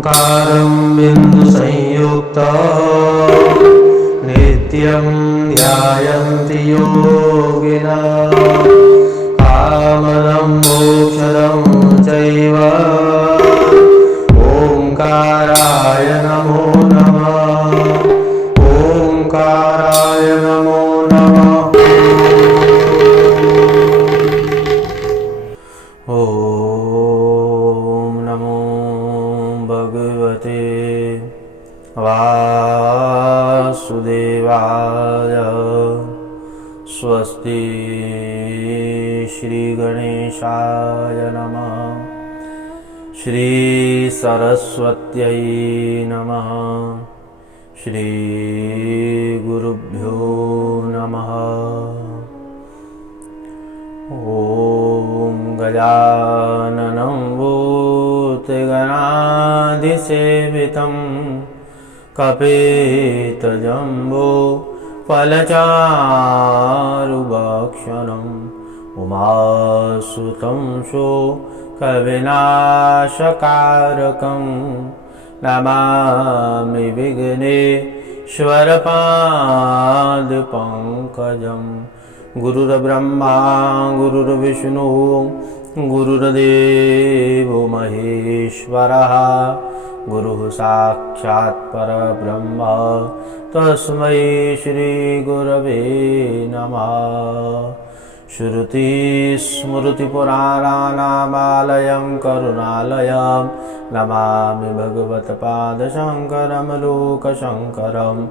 ओंकारं बिन्दुसंयुक्तं नित्यं ध्यायन्ति योगिनः कामदं मोक्षदं चैव ओंकाराय नमो नमः ओंकाराय नमो नमः ओम नमो भगवते वासुदेवाय स्वस्ति श्री गणेशाय नमः श्री सरस्वत्यै नमः श्री गुरुभ्यो नमः ओम गजाननं भूतगणाधिसेवितं कपितजम्बो फलचारुभक्षणम् उमासुतं शोकविनाशकारकं नमामि विघ्नेश्वरपादपङ्कजम् गुरुर्ब्रह्मा गुरुर्विष्णु गुरुर्देवो महेश्वरः गुरुः साक्षात् परब्रह्म तस्मै श्री गुरवे नमः श्रुतिस्मृतिपुराणानामालयं करुणालयं नमामि भगवत्पादशङ्करं लोकशङ्करम्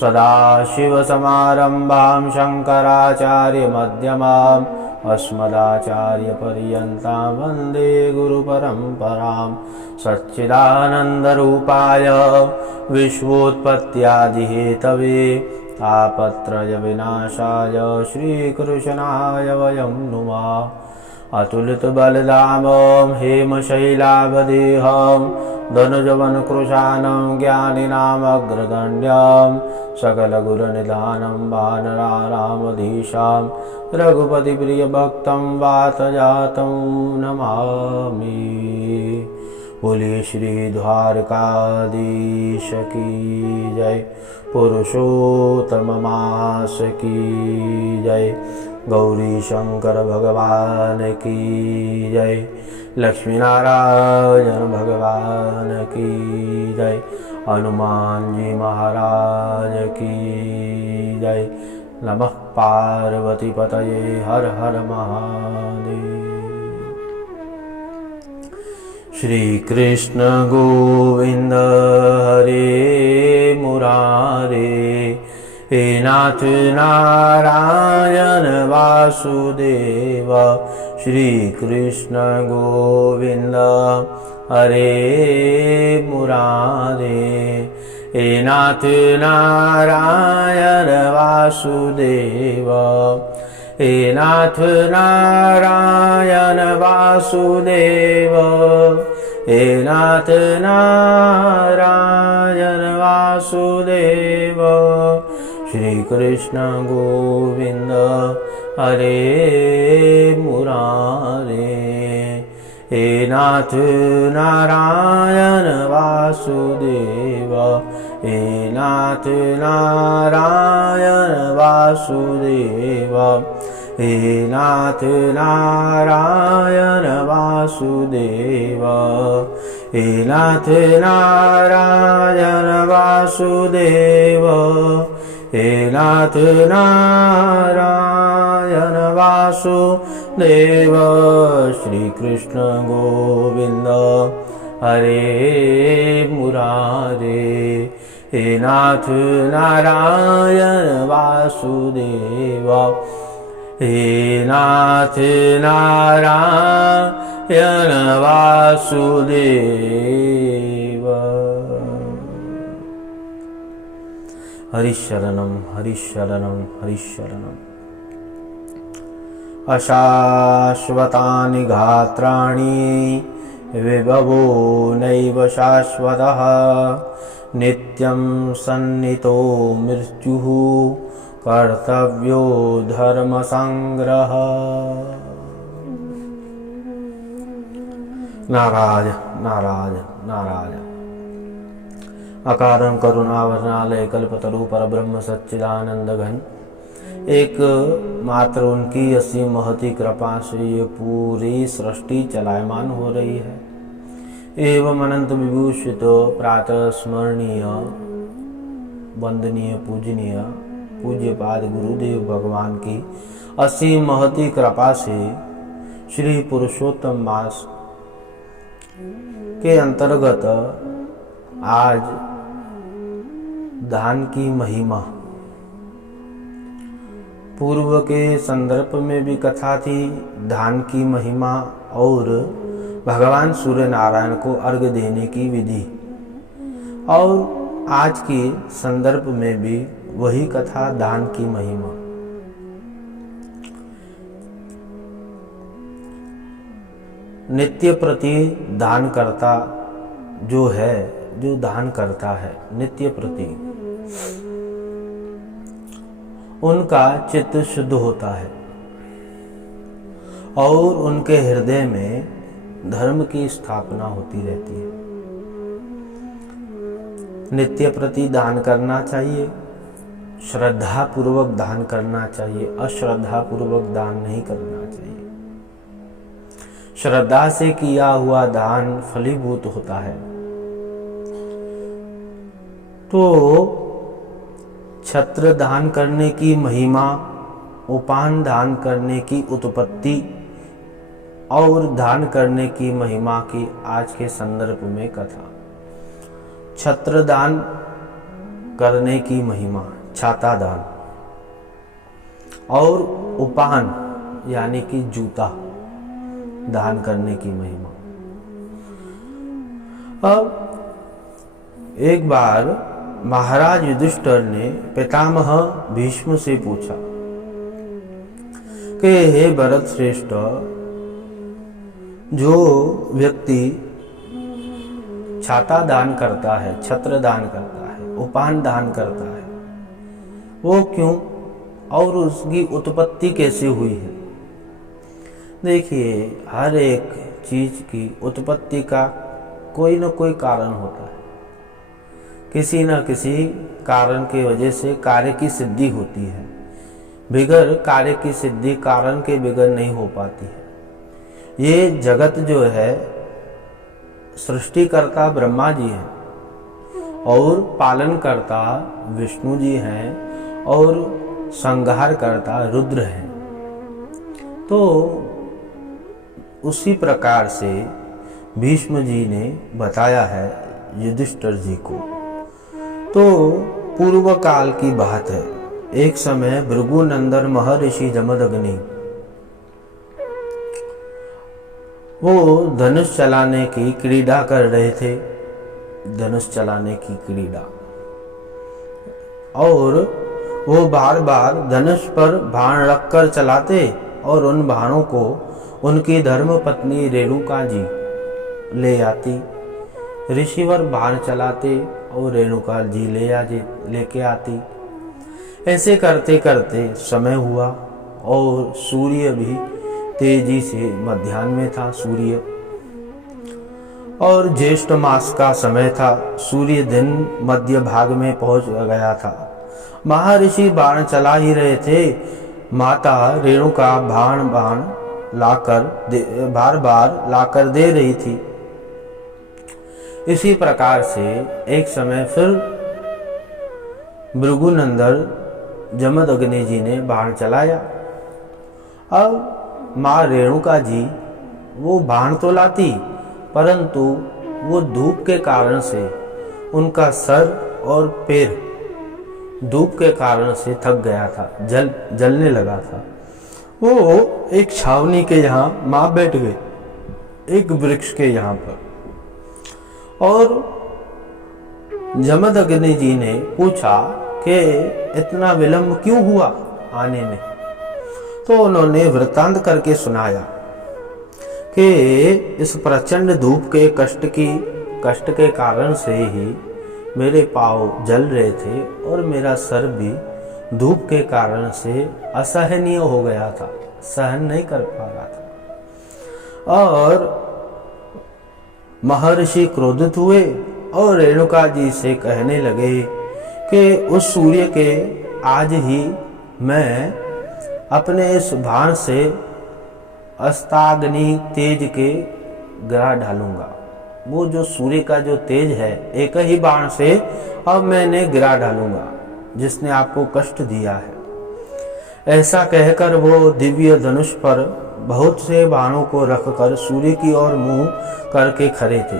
सदाशिवसमारम्भां शङ्कराचार्यमध्यमाम् अस्मदाचार्यपर्यन्तां वन्दे गुरुपरम्परां सच्चिदानन्दरूपाय विश्वोत्पत्त्यादिहेतवे तापत्रयविनाशाय श्रीकृष्णाय वयं नुमः अतुलितबलधामं हेमशैलाभदेहं धनुजवनकृशानं ज्ञानिनामग्रगण्यं सकलगुरुनिधानं वानरारामधीशां रघुपतिप्रियभक्तं वातजातं नमामि। बोलिए श्री द्वारकाधीश की जय, पुरुषोत्तम मास की जय, गौरी शंकर भगवान की जय, लक्ष्मी नारायण भगवान की जय, हनुमान जी महाराज की जय। नमः पार्वती पतये हर हर महादेव। श्री कृष्ण गोविंद हरे मुरारे, हे नाथ नारायण वासुदेव। श्री कृष्ण गोविंद हरे मुरारे, हे नाथ नारायण वासुदेव। हे नाथ नारायण वासुदेव, हे नाथ नारायण वासुदेव। श्री कृष्ण गोविंद हरे मुरारे, हे नाथ नारायण वासुदेव। हे नाथ नारायण वासुदेव, हे नाथ नारायण वासुदेव। हे नाथ नारायण वासुदेव, हे नाथ नारायण वासुदेव। श्री कृष्ण गोविंद हरे मुरारे, हे नाथ नारायण वासुदेव। हे नाथ नारायण वासुदेव। हरिशरणं हरिशरणं हरिशरणम्। अशाश्वतानि गात्राणि विभवो नैव शाश्वतः, नित्यं सन्नितो मृत्युः कर्तव्यो धर्म संग्रह। नाराज नाराज नाराज। अकारण करुणावरणालय कल्पतरु परब्रह्म सच्चिदानंद घन। एक मात्र उनकी असीम महती कृपा से ये पूरी सृष्टि चलायमान हो रही है। एवं अनंत विभूषित प्रातः स्मरणीय वंदनीय पूजनीय पूज्यपाद गुरुदेव भगवान की असीम महती कृपा से श्री पुरुषोत्तम मास के अंतर्गत आज दान की महिमा, पूर्व के संदर्भ में भी कथा थी दान की महिमा और भगवान सूर्य नारायण को अर्घ्य देने की विधि, और आज के संदर्भ में भी वही कथा दान की महिमा। नित्य प्रति दान करता जो है, जो दान करता है नित्य प्रति, उनका चित्त शुद्ध होता है और उनके हृदय में धर्म की स्थापना होती रहती है। नित्य प्रति दान करना चाहिए, श्रद्धा पूर्वक दान करना चाहिए, अश्रद्धा पूर्वक दान नहीं करना चाहिए। श्रद्धा से किया हुआ दान फलीभूत होता है। तो छत्र दान करने की महिमा, उपान दान करने की उत्पत्ति और दान करने की महिमा की आज के संदर्भ में कथा। छत्र दान करने की महिमा, छाता दान, और उपान यानी कि जूता दान करने की महिमा। अब एक बार महाराज युधिष्ठिर ने पितामह भीष्म से पूछा कि हे भरत श्रेष्ठ, जो व्यक्ति छाता दान करता है, छत्र दान करता है, उपान दान करता है, वो क्यों और उसकी उत्पत्ति कैसे हुई है? देखिए, हर एक चीज की उत्पत्ति का कोई न कोई कारण होता है। किसी न किसी कारण की वजह से कार्य की सिद्धि होती है। बिगर कार्य की सिद्धि कारण के बिगर नहीं हो पाती है। ये जगत जो है, सृष्टिकर्ता ब्रह्मा जी हैं और पालनकर्ता विष्णु जी हैं और संहारकर्ता रुद्र हैं। तो उसी प्रकार से भीष्म जी ने बताया है युधिष्ठिर जी को। तो पूर्व काल की बात है। एक समय भृगुनंदन महर्षि जमदग्नि वो धनुष चलाने की क्रीड़ा कर रहे थे, धनुष चलाने की क्रीड़ा, और वो बार बार धनुष पर बाण रखकर चलाते और उन बाणों को उनकी धर्म पत्नी रेणुका जी ले आती। ऋषिवर बाण चलाते और रेणुका जी लेके आती। ऐसे करते करते समय हुआ और सूर्य भी तेजी से मध्याह्न में था सूर्य, और ज्येष्ठ मास का समय था। सूर्य दिन मध्य भाग में पहुंच गया था। महर्षि बाण चला ही रहे थे। माता रेणुका बाण बार बार लाकर दे रही थी। इसी प्रकार से एक समय फिर भृगुनंदन जमदग्नि जी ने बाण चलाया। अब माँ रेणुका जी वो बाण तो लाती, परंतु वो धूप के कारण से उनका सर और पैर धूप के कारण से थक गया था, जलने लगा था। वो एक छावनी के यहाँ माँ बैठ गए, एक वृक्ष के यहाँ पर, और जमदग्नि जी ने पूछा कि इतना विलंब क्यों हुआ आने में। तो उन्होंने वृत्तांत करके सुनाया कि इस प्रचंड धूप के कष्ट के कारण से ही मेरे पाँव जल रहे थे और मेरा सर भी धूप के कारण से असहनीय हो गया था, सहन नहीं कर पा रहा था। और महर्षि क्रोधित हुए और रेणुका जी से कहने लगे कि उस सूर्य के आज ही मैं अपने इस बाण से अस्ताग्नि तेज के गिरा डालूंगा। वो जो सूर्य का जो तेज है, एक ही बाण से अब मैंने गिरा डालूंगा जिसने आपको कष्ट दिया है। ऐसा कहकर वो दिव्य धनुष पर बहुत से बाणों को रखकर सूर्य की ओर मुंह करके खड़े थे।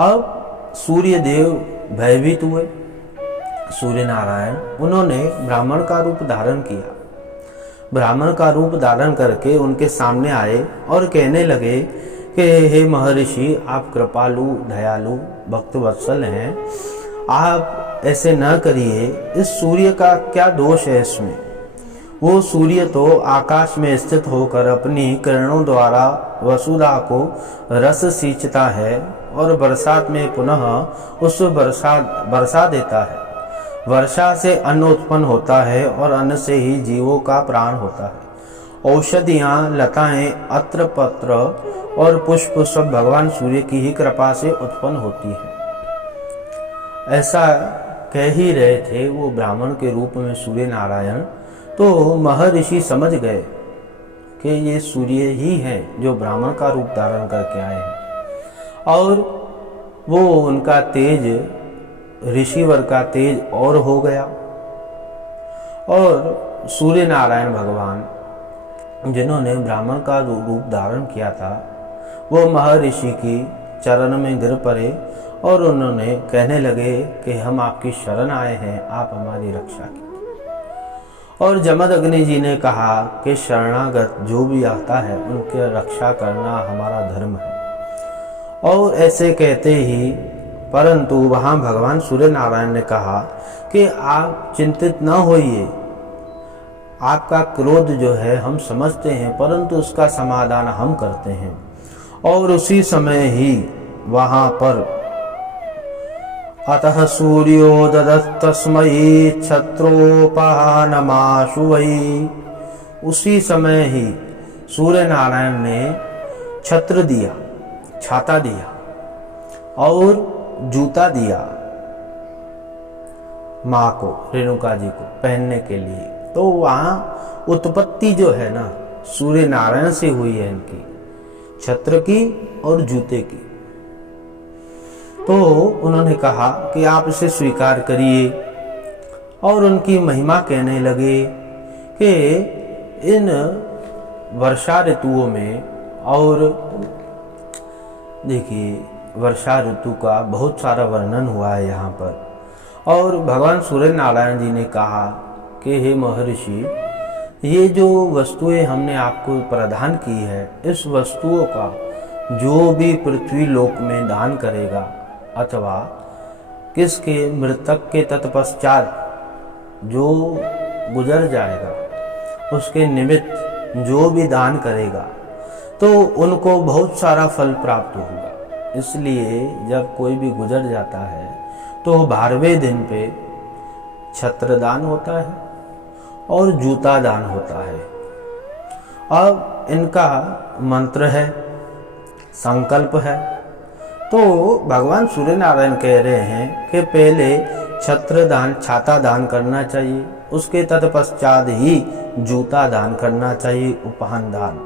अब सूर्य देव भयभीत हुए। सूर्य नारायण उन्होंने ब्राह्मण का रूप धारण किया। ब्राह्मण का रूप धारण करके उनके सामने आए और कहने लगे कि हे महर्षि, आप कृपालु दयालु भक्त वत्सल हैं, आप ऐसे न करिए। इस सूर्य का क्या दोष है इसमें? वो सूर्य तो आकाश में स्थित होकर अपनी किरणों द्वारा वसुधा को रस सींचता है और बरसात में पुनः उस बरसा देता है। वर्षा से अन्न उत्पन्न होता है और अन्न से ही जीवों का प्राण होता है। औषधियाँ, लताएं, अत्र पत्र और पुष्प सब भगवान सूर्य की ही कृपा से उत्पन्न होती है। ऐसा कह ही रहे थे वो ब्राह्मण के रूप में सूर्य नारायण। तो महर्षि समझ गए कि ये सूर्य ही हैं जो ब्राह्मण का रूप धारण करके आए हैं। और वो उनका तेज, ऋषिवर का तेज और हो गया। और सूर्य नारायण भगवान जिन्होंने ब्राह्मण का रूप धारण किया था, वो महर्षि की चरण में गिर पड़े और उन्होंने कहने लगे कि हम आपकी शरण आए हैं, आप हमारी रक्षा कीजिए। और जमदग्नि जी ने कहा कि शरणागत जो भी आता है उनकी रक्षा करना हमारा धर्म है। और ऐसे कहते ही, परंतु वहाँ भगवान सूर्य नारायण ने कहा कि आप चिंतित न होइए, आपका क्रोध जो है हम समझते हैं, परंतु उसका समाधान हम करते हैं। और उसी समय ही वहाँ पर अतः सूर्यो ददत्तस्मै छत्रोपहानमाशु वै, उसी समय ही सूर्य नारायण ने छत्र दिया, छाता दिया और जूता दिया माँ को, रेणुका जी को पहनने के लिए। तो वहाँ उत्पत्ति जो है ना सूर्य नारायण से हुई है, इनकी छत्र की और जूते की। तो उन्होंने कहा कि आप इसे स्वीकार करिए और उनकी महिमा कहने लगे कि इन वर्षा ऋतुओं में, और देखिए वर्षा ऋतु का बहुत सारा वर्णन हुआ है यहाँ पर। और भगवान सूर्य नारायण जी ने कहा कि हे महर्षि, ये जो वस्तुएं हमने आपको प्रदान की है, इस वस्तुओं का जो भी पृथ्वी लोक में दान करेगा अथवा किसके मृतक के तत्पश्चात जो गुजर जाएगा उसके निमित्त जो भी दान करेगा तो उनको बहुत सारा फल प्राप्त होगा। इसलिए जब कोई भी गुजर जाता है तो 12वें दिन पे छत्र दान होता है और जूता दान होता है। अब इनका मंत्र है, संकल्प है। तो भगवान सूर्य नारायण कह रहे हैं कि पहले छत्र दान, छाता दान करना चाहिए, उसके तत्पश्चात ही जूता दान करना चाहिए, उपहान दान।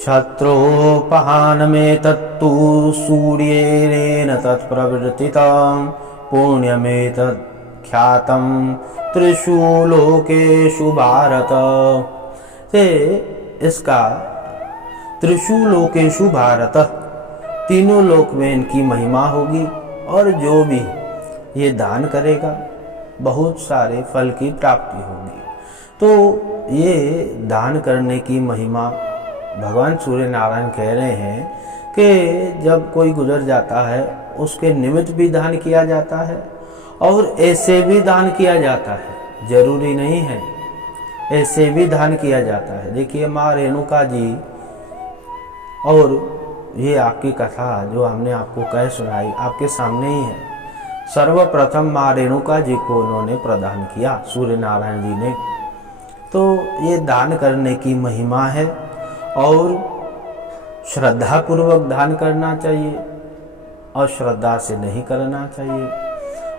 छत्रोपहान में तत्तु सूर्येण तत्प्रवर्तितं पुण्यमेत ख्यातम त्रिषु लोकेषु भारत। से इसका त्रिषु लोकेषु भारत, तीनों लोक में इनकी महिमा होगी और जो भी ये दान करेगा बहुत सारे फल की प्राप्ति होगी। तो ये दान करने की महिमा भगवान सूर्य नारायण कह रहे हैं कि जब कोई गुजर जाता है उसके निमित्त भी दान किया जाता है और ऐसे भी दान किया जाता है, जरूरी नहीं है, ऐसे भी दान किया जाता है। देखिए माँ रेणुका जी, और ये आपकी कथा जो हमने आपको कह सुनाई आपके सामने ही है। सर्वप्रथम माँ रेणुका जी को उन्होंने प्रदान किया सूर्य नारायण जी ने। तो ये दान करने की महिमा है। और श्रद्धा पूर्वक दान करना चाहिए और श्रद्धा से नहीं करना चाहिए।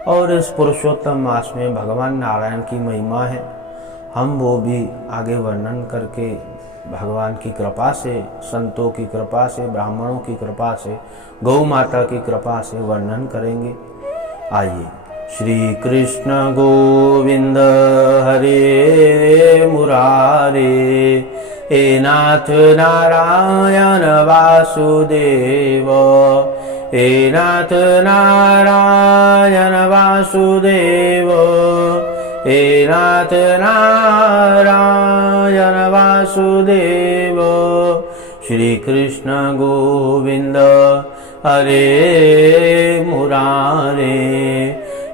और इस पुरुषोत्तम मास में भगवान नारायण की महिमा है, हम वो भी आगे वर्णन करके भगवान की कृपा से, संतों की कृपा से, ब्राह्मणों की कृपा से, गौ माता की कृपा से वर्णन करेंगे। आइए। श्री कृष्ण गोविंद हरे मुरारे, हे नाथ नारायण वासुदेव, हे नाथ नारायण वासुदेव, हे नाथ नारायण वासुदेव। श्री कृष्ण गोविंद हरे मुरारे,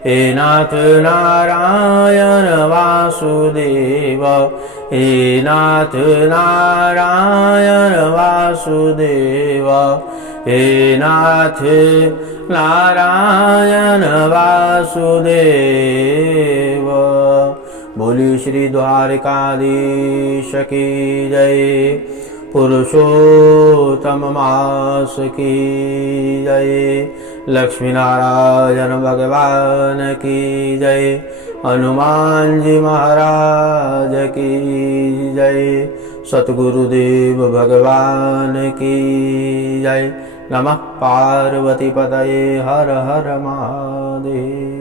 हे नाथ नारायण वासुदेव, हे नाथ नारायण वासुदेव, हे नाथ नारायण वासुदेव। बोली श्री द्वारिकाधीश की जय, पुरुषोत्तम मास की जय, लक्ष्मी नारायण भगवान की जय, हनुमान जी महाराज की जय, सतगुरुदेव भगवान की जय। नमः पार्वती पतये, हर हर महादेव।